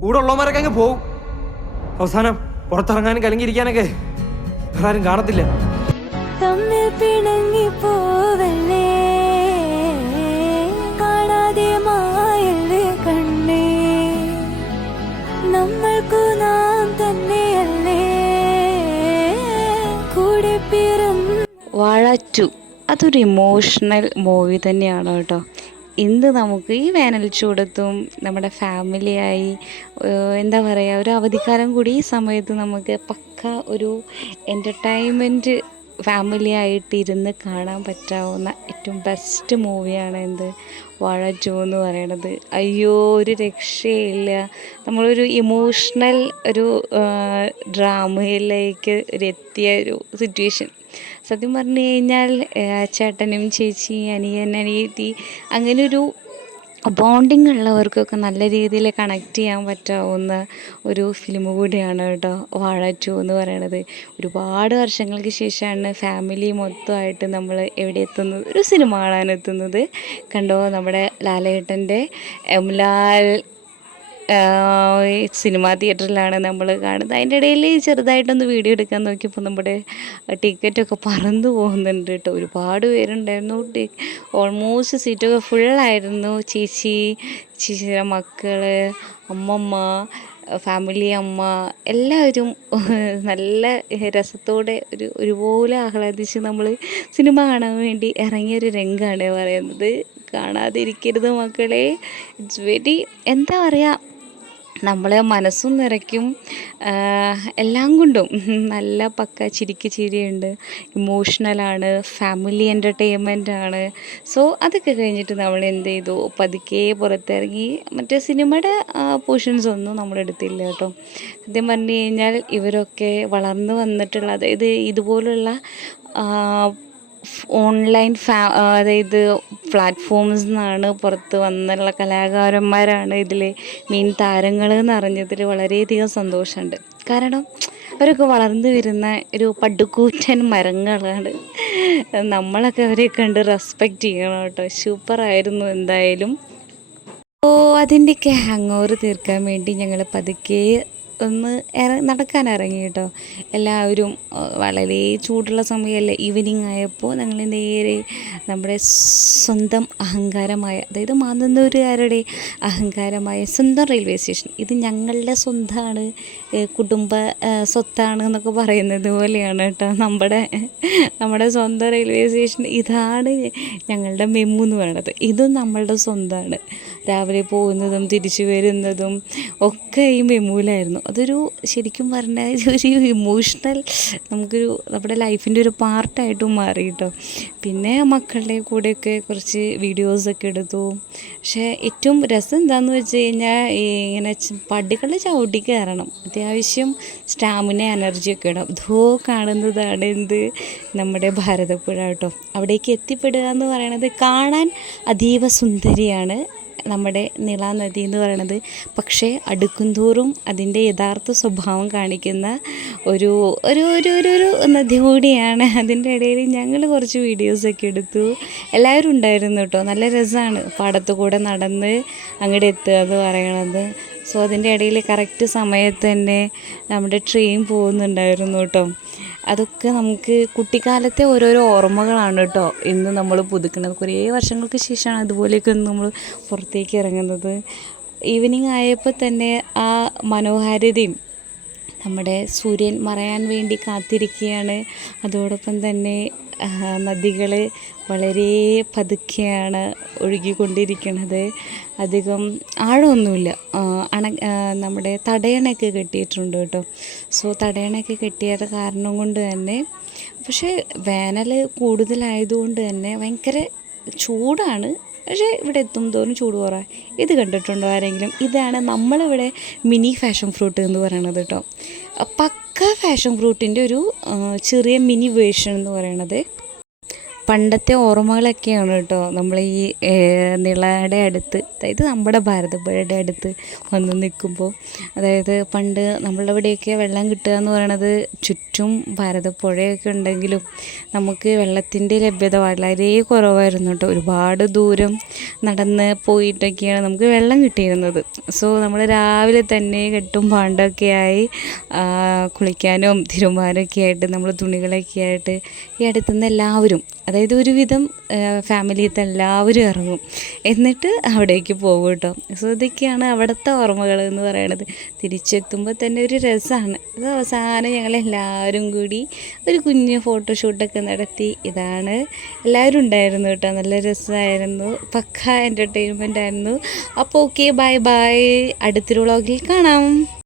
കൂടെ ഉള്ളവന്മാരൊക്കെ അങ്ങ് പോവും. അവസാനം പുറത്തിറങ്ങാനും കലങ്ങിയിരിക്കാനൊക്കെ വേറെ ആരും കാണത്തില്ല. തമ്മിൽ പിണങ്ങി പോവല്ലേ, കാണാതെ മായല്ലേ കണ്ണേ, നമ്മൾക്കു നാം തന്നെയല്ലേ കൂടെ പിറന്ന്. വാഴ 2 അതൊരു ഇമോഷണൽ മൂവി തന്നെയാണ് കേട്ടോ. ഇന്ന് നമുക്ക് ഈ വേനൽ ചൂടത്തും നമ്മുടെ ഫാമിലിയായി എന്താ പറയുക, ഒരു അവധിക്കാലം കൂടി ഈ സമയത്ത് നമുക്ക് പക്ക ഒരു എൻ്റർടൈൻമെൻറ്റ് ഫാമിലി ആയിട്ട് ഇരുന്ന് കാണാൻ പറ്റാവുന്ന ഏറ്റവും ബെസ്റ്റ് മൂവിയാണ് എന്ത് വാഴ 2 എന്ന് പറയണത്. അയ്യോ, ഒരു രക്ഷയില്ല. നമ്മളൊരു ഇമോഷണൽ ഒരു ഡ്രാമയിലേക്ക് എത്തിയ ഒരു സിറ്റുവേഷൻ. സത്യം പറഞ്ഞു കഴിഞ്ഞാൽ ചേട്ടനും ചേച്ചി, അനിയൻ, അനിയത്തി, അങ്ങനെയൊരു ബോണ്ടിങ് ഉള്ളവർക്കൊക്കെ നല്ല രീതിയിൽ കണക്ട് ചെയ്യാൻ പറ്റാവുന്ന ഒരു ഫിലിം കൂടിയാണ് കേട്ടോ വാഴ 2 എന്ന് പറയുന്നത്. ഒരുപാട് വർഷങ്ങൾക്ക് ശേഷമാണ് ഫാമിലി മൊത്തമായിട്ട് നമ്മൾ എവിടെ എത്തുന്നത്, ഒരു സിനിമ കാണാനെത്തുന്നത്. കണ്ടോ, നമ്മുടെ ലാലേട്ടൻ്റെ എംലാൽ സിനിമാ തിയേറ്ററിലാണ് നമ്മൾ കാണുന്നത്. അതിൻ്റെ ഇടയിൽ ചെറുതായിട്ടൊന്ന് വീഡിയോ എടുക്കാൻ നോക്കിയപ്പോൾ നമ്മുടെ ടിക്കറ്റൊക്കെ പറന്നു പോകുന്നുണ്ട് കേട്ടോ. ഒരുപാട് പേരുണ്ടായിരുന്നു. ഓൾമോസ്റ്റ് സീറ്റൊക്കെ ഫുള്ളായിരുന്നു. ചേച്ചിയുടെ മക്കൾ, അമ്മമ്മ, ഫാമിലി, അമ്മ, എല്ലാവരും നല്ല രസത്തോടെ ഒരുപോലെ ആഹ്ലാദിച്ച് നമ്മൾ സിനിമ കാണാൻ വേണ്ടി ഇറങ്ങിയൊരു രംഗമാണ് പറയുന്നത്. കാണാതിരിക്കരുത് മക്കളെ. ഇറ്റ്സ് വെരി എന്താ പറയുക, നമ്മളെ മനസ്സും നിറയ്ക്കും. എല്ലാം കൊണ്ടും നല്ല പക്ക ചിരിയുണ്ട്, ഇമോഷണലാണ്, ഫാമിലി എൻ്റർടൈൻമെൻറ്റാണ്. സോ അതൊക്കെ കഴിഞ്ഞിട്ട് നമ്മൾ എന്ത് ചെയ്തു, പതുക്കെ പുറത്തിറങ്ങി. മറ്റേ സിനിമയുടെ പോർഷൻസ് ഒന്നും നമ്മളെടുത്തില്ല കേട്ടോ. സത്യം പറഞ്ഞു കഴിഞ്ഞാൽ ഇവരൊക്കെ വളർന്നു വന്നിട്ടുള്ള, അതായത് ഇതുപോലുള്ള ഓൺലൈൻ അതായത് പ്ലാറ്റ്ഫോംസിൽ നിന്നാണ് പുറത്ത് വന്നുള്ള കലാകാരന്മാരാണ് ഇതിലെ മെയിൻ താരങ്ങൾ എന്ന് അറിഞ്ഞതിൽ വളരെയധികം സന്തോഷമുണ്ട്. കാരണം അവരൊക്കെ വളർന്നു വരുന്ന ഒരു പടുകൂറ്റൻ മരങ്ങളാണ്. നമ്മളൊക്കെ അവരെ കണ്ട് റെസ്പെക്റ്റ് ചെയ്യണം കേട്ടോ. സൂപ്പറായിരുന്നു എന്തായാലും. അതിൻ്റെയൊക്കെ ഹാങ് ഓവർ തീർക്കാൻ വേണ്ടി ഞങ്ങൾ പതുക്കെ ഒന്ന് നടക്കാൻ ഇറങ്ങി കേട്ടോ. എല്ലാവരും വളരെ ചൂടുള്ള സമയമല്ലേ, ഈവനിങ് ആയപ്പോൾ ഞങ്ങൾ നേരെ നമ്മുടെ സ്വന്തം അഹങ്കാരമായ, അതായത് മാന്നന്നൂരുകാരുടെ അഹങ്കാരമായ സ്വന്തം റെയിൽവേ സ്റ്റേഷൻ, ഇത് ഞങ്ങളുടെ സ്വന്തമാണ്, കുടുംബ സ്വത്താണ് എന്നൊക്കെ പറയുന്നത് പോലെയാണ് കേട്ടോ നമ്മുടെ സ്വന്തം റെയിൽവേ സ്റ്റേഷൻ. ഇതാണ് ഞങ്ങളുടെ മെമ്മു എന്ന് പറയുന്നത്. ഇതും നമ്മളുടെ സ്വന്തമാണ്. രാവിലെ പോകുന്നതും തിരിച്ചു വരുന്നതും ഒക്കെ ഈ മെമ്മുവിലായിരുന്നു. അതൊരു ശരിക്കും പറഞ്ഞാൽ ഒരു ഇമോഷണൽ, നമ്മുടെ ലൈഫിൻ്റെ ഒരു പാർട്ടായിട്ടും മാറി കേട്ടോ. പിന്നെ മക്കളുടെ കൂടെയൊക്കെ കുറച്ച് വീഡിയോസൊക്കെ എടുത്തു. പക്ഷേ ഏറ്റവും രസം എന്താണെന്ന് വെച്ച് കഴിഞ്ഞാൽ ഇങ്ങനെ പടികൾ ചവിട്ടി കയറണം, അത്യാവശ്യം സ്റ്റാമിന, എനർജിയൊക്കെ ഇടാം. ഇതോ കാണുന്നതാണ് എന്ത് നമ്മുടെ ഭാരതപ്പുഴ കേട്ടോ. അവിടേക്ക് എത്തിപ്പെടുക എന്ന് പറയുന്നത് കാണാൻ അതീവ സുന്ദരിയാണ് നമ്മുടെ നിള നദി എന്ന് പറയുന്നത്. പക്ഷേ അടുക്കുംതോറും അതിൻ്റെ യഥാർത്ഥ സ്വഭാവം കാണിക്കുന്ന ഒരു ഒരു ഒരു ഒരു നദി കൂടിയാണ്. അതിൻ്റെ ഇടയിൽ ഞങ്ങൾ കുറച്ച് വീഡിയോസൊക്കെ എടുത്തു. എല്ലാവരും ഉണ്ടായിരുന്നു കേട്ടോ. നല്ല രസമാണ് പാടത്തു കൂടെ നടന്ന് അങ്ങോട്ട് എത്തുക എന്ന് പറയണത്. സോ അതിൻ്റെ ഇടയിൽ കറക്റ്റ് സമയത്ത് തന്നെ നമ്മുടെ ട്രെയിൻ പോകുന്നുണ്ടായിരുന്നു കേട്ടോ. അതൊക്കെ നമുക്ക് കുട്ടിക്കാലത്തെ ഓരോരോ ഓർമ്മകളാണ് കേട്ടോ ഇന്ന് നമ്മൾ പുതുക്കുന്നത്. കുറേ വർഷങ്ങൾക്ക് ശേഷമാണ് അതുപോലെയൊക്കെ നമ്മൾ പുറത്തേക്ക് ഇറങ്ങുന്നത്. ഈവനിങ് ആയപ്പോൾ തന്നെ ആ മനോഹാരിതയും, നമ്മുടെ സൂര്യൻ മറയാൻ വേണ്ടി കാത്തിരിക്കുകയാണ്. അതോടൊപ്പം തന്നെ നദികൾ വളരെ പതുക്കെയാണ് ഒഴുകിക്കൊണ്ടിരിക്കുന്നത്. അധികം ആഴമൊന്നുമില്ല. നമ്മുടെ തടയണയൊക്കെ കെട്ടിയിട്ടുണ്ട് കേട്ടോ. സോ തടയണയൊക്കെ കെട്ടിയത് കാരണം കൊണ്ട് തന്നെ, പക്ഷേ വേനൽ കൂടുതലായതുകൊണ്ട് തന്നെ ഭയങ്കര ചൂടാണ്. പക്ഷേ ഇവിടെ എത്തും തോറും ചൂട് കുറവാണ്. ഇത് കണ്ടിട്ടുണ്ടോ ആരെങ്കിലും? ഇതാണ് നമ്മളിവിടെ മിനി ഫാഷൻ ഫ്രൂട്ട് എന്ന് പറയണത് കേട്ടോ. പക്ക ഫാഷൻ ഫ്രൂട്ടിൻ്റെ ഒരു ചെറിയ മിനി വേർഷൻ എന്ന് പറയണത്. പണ്ടത്തെ ഓർമ്മകളൊക്കെയാണ് കേട്ടോ നമ്മൾ ഈ നിളയുടെ അടുത്ത്, അതായത് നമ്മുടെ ഭാരതപ്പുഴയുടെ അടുത്ത് വന്ന് നിൽക്കുമ്പോൾ. അതായത് പണ്ട് നമ്മളുടെ ഇവിടെയൊക്കെ വെള്ളം കിട്ടുക എന്ന് പറയണത് ചുറ്റും ഭാരതപ്പുഴയൊക്കെ ഉണ്ടെങ്കിലും നമുക്ക് വെള്ളത്തിൻ്റെ ലഭ്യത വളരെ കുറവായിരുന്നു കേട്ടോ. ഒരുപാട് ദൂരം നടന്ന് പോയിട്ടൊക്കെയാണ് നമുക്ക് വെള്ളം കിട്ടിയിരുന്നത്. സോ നമ്മൾ രാവിലെ തന്നെ കെട്ടും പാണ്ടൊക്കെ ആയി കുളിക്കാനും തിരുമ്മാനൊക്കെ ആയിട്ട് നമ്മൾ തുണികളൊക്കെ ആയിട്ട് ഈ അടുത്തുനിന്ന് എല്ലാവരും, അതായത് ഒരുവിധം ഫാമിലിയിലത്തെ എല്ലാവരും ഇറങ്ങും, എന്നിട്ട് അവിടേക്ക് പോകും കേട്ടോ. സോ ഇതൊക്കെയാണ് അവിടുത്തെ ഓർമ്മകൾ എന്ന് പറയണത്. തിരിച്ചെത്തുമ്പോൾ തന്നെ ഒരു രസമാണ്. ഇത് അവസാനം ഞങ്ങളെല്ലാവരും കൂടി ഒരു കുഞ്ഞ് ഫോട്ടോഷൂട്ടൊക്കെ നടത്തി. ഇതാണ്, എല്ലാവരും ഉണ്ടായിരുന്നു കേട്ടോ. നല്ല രസമായിരുന്നു, പക്ക എൻ്റർടൈൻമെൻ്റ് ആയിരുന്നു. അപ്പോൾ ഓക്കെ, ബൈ ബൈ, അടുത്തൊരു വ്ളോഗിൽ കാണാം.